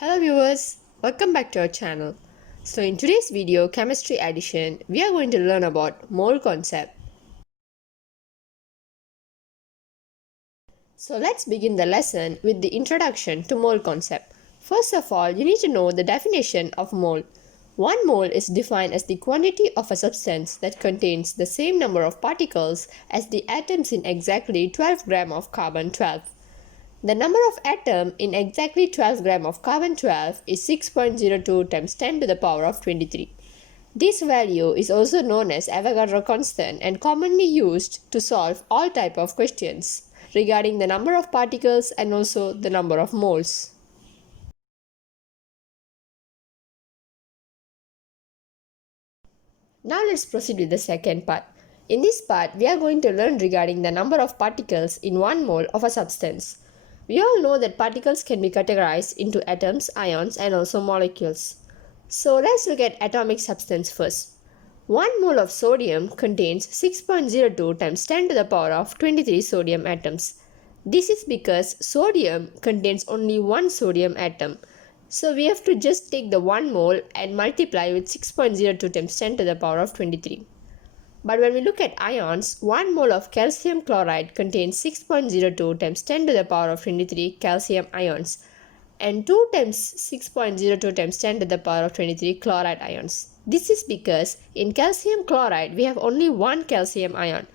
Hello viewers, welcome back to our channel. So in today's video, chemistry addition, we are going to learn about mole concept. So let's begin the lesson with the introduction to mole concept. First of all, you need to know the definition of mole. One mole is defined as the quantity of a substance that contains the same number of particles as the atoms in exactly 12 grams of carbon-12. The number of atoms in exactly 12 grams of carbon-12 is 6.02 times 10 to the power of 23. This value is also known as Avogadro constant and commonly used to solve all type of questions regarding the number of particles and also the number of moles. Now let's proceed with the second part. In this part, we are going to learn regarding the number of particles in 1 mole of a substance. We all know that particles can be categorized into atoms, ions, and also molecules. So let's look at atomic substance first. 1 mole of sodium contains 6.02 times 10 to the power of 23 sodium atoms. This is because sodium contains only one sodium atom. So we have to just take the 1 mole and multiply with 6.02 times 10 to the power of 23. But when we look at ions, 1 mole of calcium chloride contains 6.02 times 10 to the power of 23 calcium ions and 2 times 6.02 times 10 to the power of 23 chloride ions. This is because in calcium chloride we have only one calcium ion,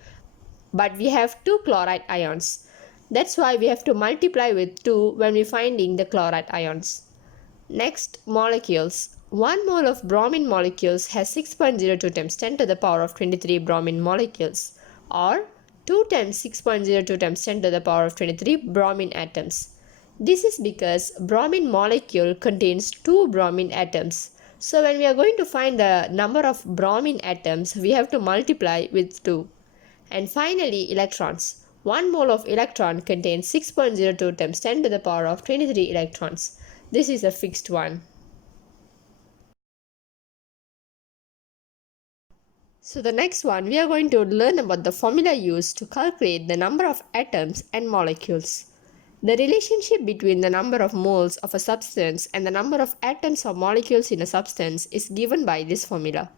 but we have two chloride ions. That's why we have to multiply with 2 when we're finding the chloride ions. Next, molecules. 1 mole of bromine molecules has 6.02 times 10 to the power of 23 bromine molecules, or 2 times 6.02 times 10 to the power of 23 bromine atoms. This is because bromine molecule contains 2 bromine atoms. So when we are going to find the number of bromine atoms, we have to multiply with 2. And finally, electrons. 1 mole of electron contains 6.02 times 10 to the power of 23 electrons. This is a fixed one. So the next one, we are going to learn about the formula used to calculate the number of atoms and molecules. The relationship between the number of moles of a substance and the number of atoms or molecules in a substance is given by this formula.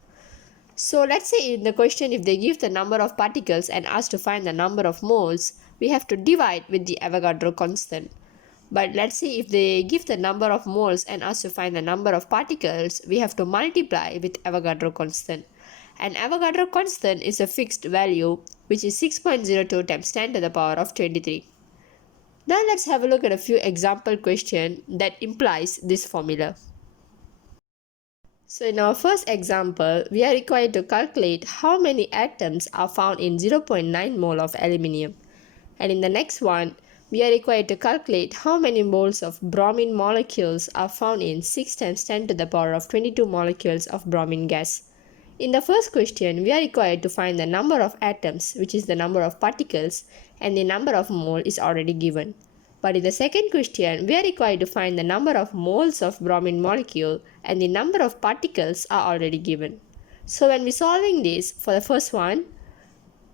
So let's say in the question, if they give the number of particles and ask to find the number of moles, we have to divide with the Avogadro constant. But let's say if they give the number of moles and ask to find the number of particles, we have to multiply with Avogadro constant. And Avogadro constant is a fixed value, which is 6.02 times 10 to the power of 23. Now let's have a look at a few example questions that implies this formula. So in our first example, we are required to calculate how many atoms are found in 0.9 mole of aluminium. And in the next one, we are required to calculate how many moles of bromine molecules are found in 6 times 10 to the power of 22 molecules of bromine gas. In the first question, we are required to find the number of atoms, which is the number of particles, and the number of mole is already given. But in the second question, we are required to find the number of moles of bromine molecule and the number of particles are already given. So when we're solving this, for the first one,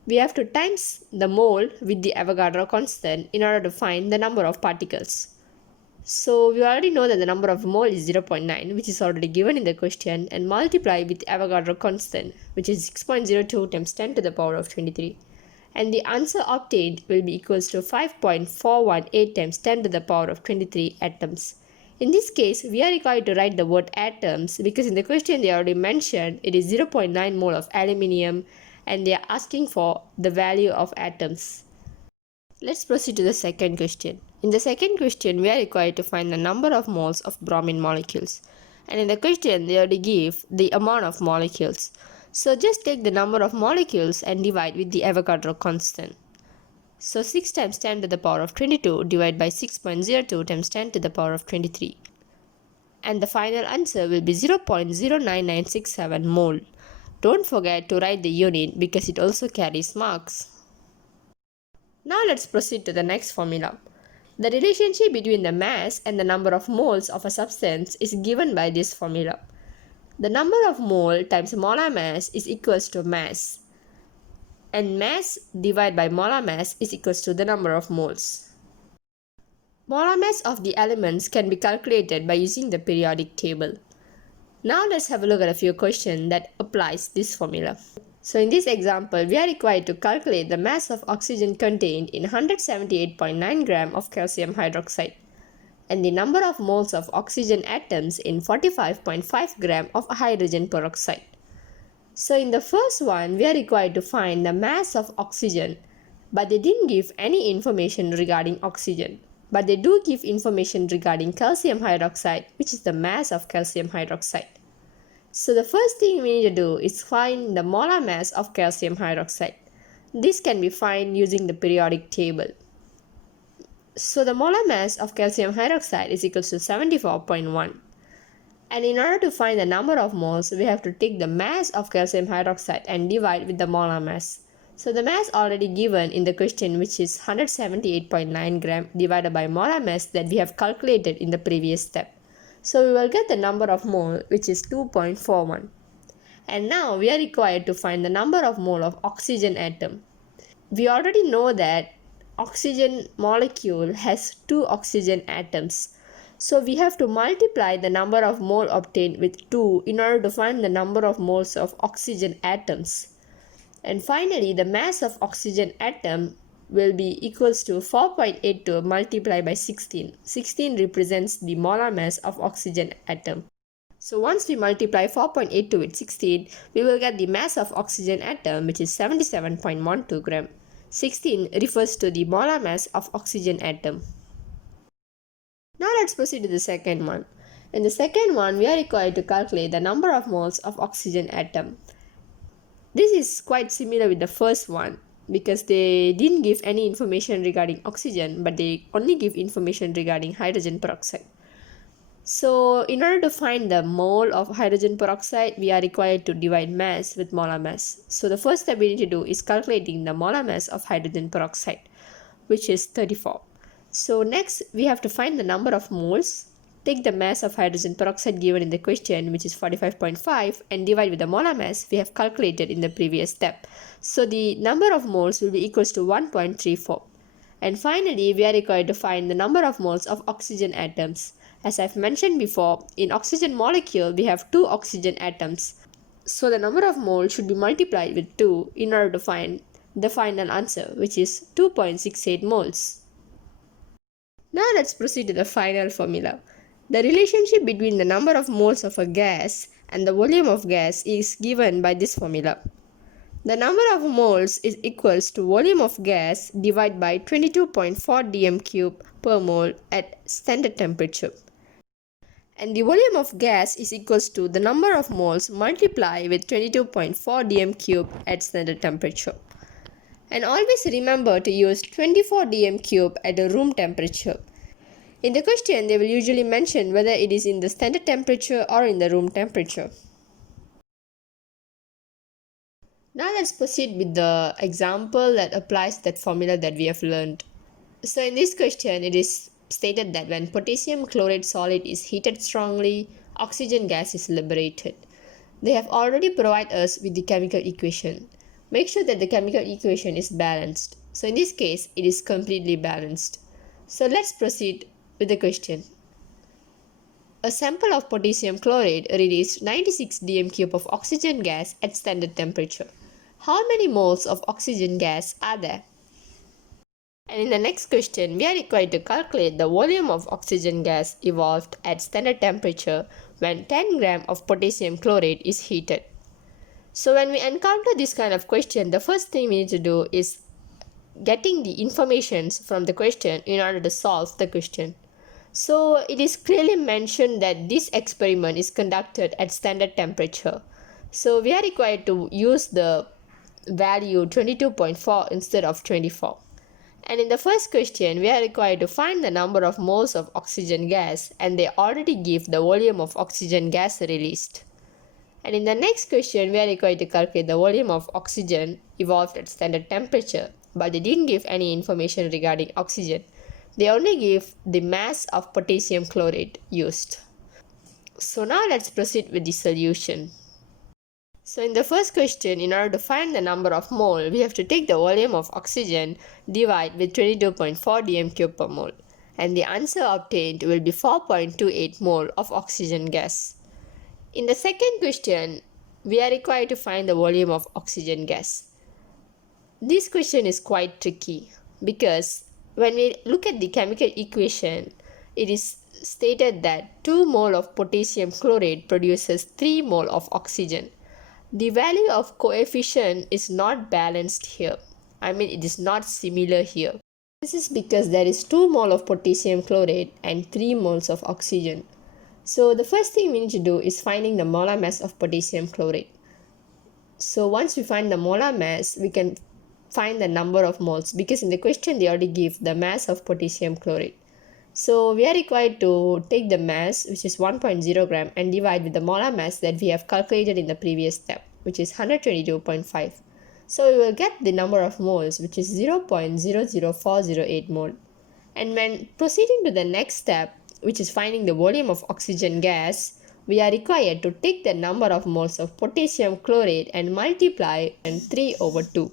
we have to times the mole with the Avogadro constant in order to find the number of particles. So we already know that the number of mole is 0.9, which is already given in the question, and multiply with Avogadro constant, which is 6.02 times 10 to the power of 23. And the answer obtained will be equals to 5.418 times 10 to the power of 23 atoms. In this case, we are required to write the word atoms because in the question they already mentioned it is 0.9 mole of aluminium and they are asking for the value of atoms. Let's proceed to the second question. In the second question, we are required to find the number of moles of bromine molecules. And in the question, they already give the amount of molecules. So just take the number of molecules and divide with the Avogadro constant. So 6 times 10 to the power of 22 divided by 6.02 times 10 to the power of 23. And the final answer will be 0.09967 mole. Don't forget to write the unit because it also carries marks. Now let's proceed to the next formula. The relationship between the mass and the number of moles of a substance is given by this formula. The number of mole times molar mass is equals to mass. And mass divided by molar mass is equals to the number of moles. Molar mass of the elements can be calculated by using the periodic table. Now let's have a look at a few questions that applies this formula. So in this example, we are required to calculate the mass of oxygen contained in 178.9 gram of calcium hydroxide and the number of moles of oxygen atoms in 45.5 gram of hydrogen peroxide. So in the first one, we are required to find the mass of oxygen, but they didn't give any information regarding oxygen. But they do give information regarding calcium hydroxide, which is the mass of calcium hydroxide. So the first thing we need to do is find the molar mass of calcium hydroxide. This can be found using the periodic table. So the molar mass of calcium hydroxide is equal to 74.1. And in order to find the number of moles, we have to take the mass of calcium hydroxide and divide with the molar mass. So the mass already given in the question, which is 178.9 gram divided by molar mass that we have calculated in the previous step. So we will get the number of mole, which is 2.41. And now we are required to find the number of mole of oxygen atom. We already know that oxygen molecule has 2 oxygen atoms. So we have to multiply the number of mole obtained with 2 in order to find the number of moles of oxygen atoms. And finally, the mass of oxygen atom will be equals to 4.82 multiplied by 16. 16 represents the molar mass of oxygen atom. So once we multiply 4.82 with 16, we will get the mass of oxygen atom, which is 77.12 gram. 16 refers to the molar mass of oxygen atom. Now let's proceed to the second one. In the second one, we are required to calculate the number of moles of oxygen atom. This is quite similar with the first one because they didn't give any information regarding oxygen, but they only give information regarding hydrogen peroxide. So in order to find the mole of hydrogen peroxide, we are required to divide mass with molar mass. So the first step we need to do is calculating the molar mass of hydrogen peroxide, which is 34. So next we have to find the number of moles. Take the mass of hydrogen peroxide given in the question, which is 45.5, and divide with the molar mass we have calculated in the previous step. So the number of moles will be equals to 1.34. And finally, we are required to find the number of moles of oxygen atoms. As I've mentioned before, in oxygen molecule, we have 2 oxygen atoms. So the number of moles should be multiplied with 2 in order to find the final answer, which is 2.68 moles. Now let's proceed to the final formula. The relationship between the number of moles of a gas and the volume of gas is given by this formula. The number of moles is equals to volume of gas divided by 22.4 dm cube per mole at standard temperature. And the volume of gas is equals to the number of moles multiplied with 22.4 dm cube at standard temperature. And always remember to use 24 dm cube at the room temperature. In the question, they will usually mention whether it is in the standard temperature or in the room temperature. Now let's proceed with the example that applies that formula that we have learned. So in this question, it is stated that when potassium chloride solid is heated strongly, oxygen gas is liberated. They have already provided us with the chemical equation. Make sure that the chemical equation is balanced. So in this case, it is completely balanced. So let's proceed with the question. A sample of potassium chloride released 96 dm cube of oxygen gas at standard temperature. How many moles of oxygen gas are there? And in the next question, we are required to calculate the volume of oxygen gas evolved at standard temperature when 10 gram of potassium chloride is heated. So when we encounter this kind of question, the first thing we need to do is getting the information from the question in order to solve the question. So it is clearly mentioned that this experiment is conducted at standard temperature. So we are required to use the value 22.4 instead of 24. And in the first question, we are required to find the number of moles of oxygen gas, and they already give the volume of oxygen gas released. And in the next question, we are required to calculate the volume of oxygen evolved at standard temperature, but they didn't give any information regarding oxygen. They only give the mass of potassium chloride used. So now let's proceed with the solution. So in the first question, in order to find the number of mole, we have to take the volume of oxygen, divide with 22.4 dm cube per mole. and the answer obtained will be 4.28 mole of oxygen gas. In the second question, we are required to find the volume of oxygen gas. This question is quite tricky because when we look at the chemical equation, it is stated that 2 mole of potassium chlorate produces 3 mole of oxygen. The value of coefficient is not balanced here. It is not similar here. This is because there is 2 mole of potassium chlorate and 3 moles of oxygen. So the first thing we need to do is finding the molar mass of potassium chlorate. So once we find the molar mass, we can find the number of moles because in the question they already give the mass of potassium chlorate. So we are required to take the mass, which is 1.0 gram, and divide with the molar mass that we have calculated in the previous step, which is 122.5. So we will get the number of moles, which is 0.00408 mole. And when proceeding to the next step, which is finding the volume of oxygen gas, we are required to take the number of moles of potassium chlorate and multiply and 3/2.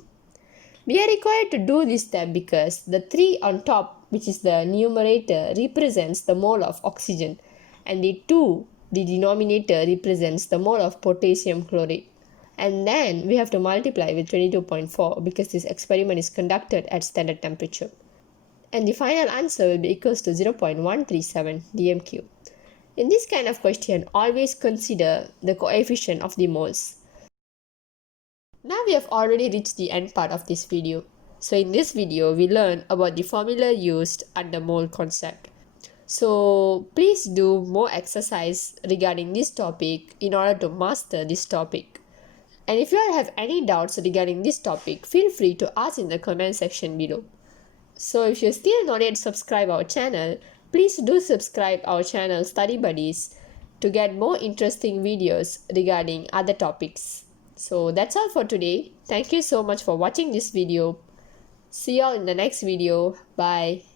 We are required to do this step because the 3 on top, which is the numerator, represents the mole of oxygen, and the 2, the denominator, represents the mole of potassium chlorate. And then we have to multiply with 22.4 because this experiment is conducted at standard temperature. And the final answer will be equals to 0.137 dm³. In this kind of question, always consider the coefficient of the moles. Now we have already reached the end part of this video. So in this video, we learned about the formula used and the mole concept. So please do more exercise regarding this topic in order to master this topic. And if you have any doubts regarding this topic, feel free to ask in the comment section below. So if you're still not yet subscribed our channel, please do subscribe our channel Study Buddies to get more interesting videos regarding other topics. So that's all for today. Thank you so much for watching this video. See you all in the next video. Bye.